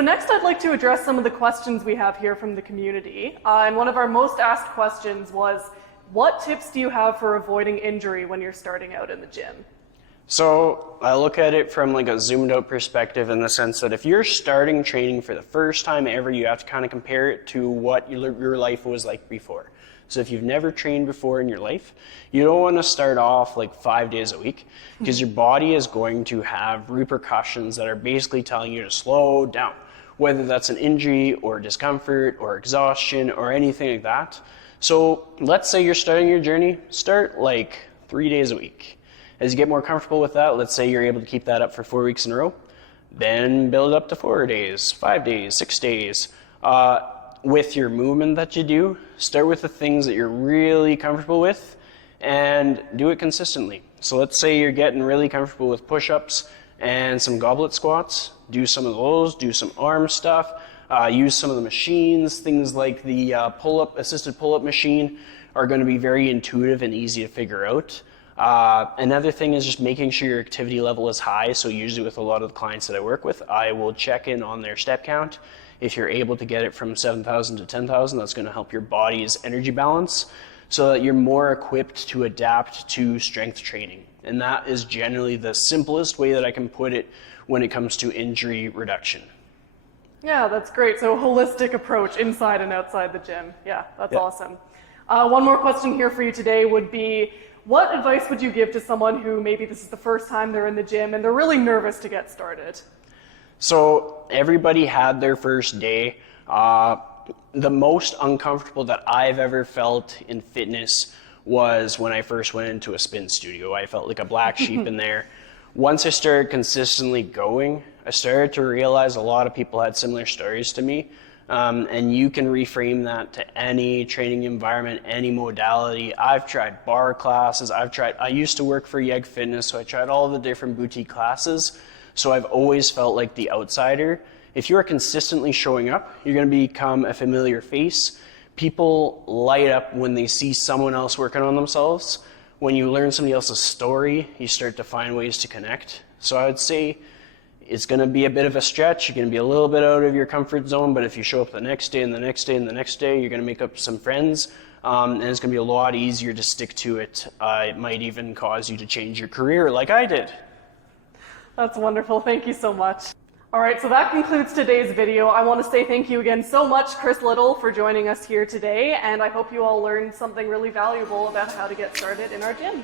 so next I'd like to address some of the questions we have here from the community. And one of our most asked questions was, what tips do you have for avoiding injury when you're starting out in the gym? So I look at it from like a zoomed out perspective in the sense that if you're starting training for the first time ever, you have to kind of compare it to what your life was like before. So if you've never trained before in your life, you don't want to start off like 5 days a week because your body is going to have repercussions that are basically telling you to slow down, whether that's an injury or discomfort or exhaustion or anything like that. So let's say you're starting your journey, start like 3 days a week. As you get more comfortable with that, let's say you're able to keep that up for 4 weeks in a row, then build up to 4 days, 5 days, 6 days. With your movement that you do, start with the things that you're really comfortable with and do it consistently. So let's say you're getting really comfortable with push-ups and some goblet squats, do some of those, do some arm stuff, use some of the machines, things like the assisted pull-up machine are going to be very intuitive and easy to figure out. Another thing is just making sure your activity level is high. So usually with a lot of the clients that I work with, I will check in on their step count. If you're able to get it from 7,000 to 10,000, that's going to help your body's energy balance so that you're more equipped to adapt to strength training. And that is generally the simplest way that I can put it when it comes to injury reduction. Yeah, that's great. So a holistic approach inside and outside the gym. Yeah, that's awesome. One more question here for you today would be, what advice would you give to someone who maybe this is the first time they're in the gym and they're really nervous to get started? So everybody had their first day. The most uncomfortable that I've ever felt in fitness was when I first went into a spin studio. I felt like a black sheep in there. Once I started consistently going, I started to realize a lot of people had similar stories to me. And you can reframe that to any training environment, any modality. I've tried bar classes. I used to work for Yeg Fitness, so I tried all the different boutique classes. So I've always felt like the outsider. If you're consistently showing up, you're going to become a familiar face. People light up when they see someone else working on themselves. When you learn somebody else's story, you start to find ways to connect. So I would say it's going to be a bit of a stretch. You're going to be a little bit out of your comfort zone, but if you show up the next day and the next day and the next day, you're going to make up some friends, and it's going to be a lot easier to stick to it. It might even cause you to change your career like I did. That's wonderful. Thank you so much. All right, so that concludes today's video. I want to say thank you again so much, Chris Liddle, for joining us here today, and I hope you all learned something really valuable about how to get started in our gym.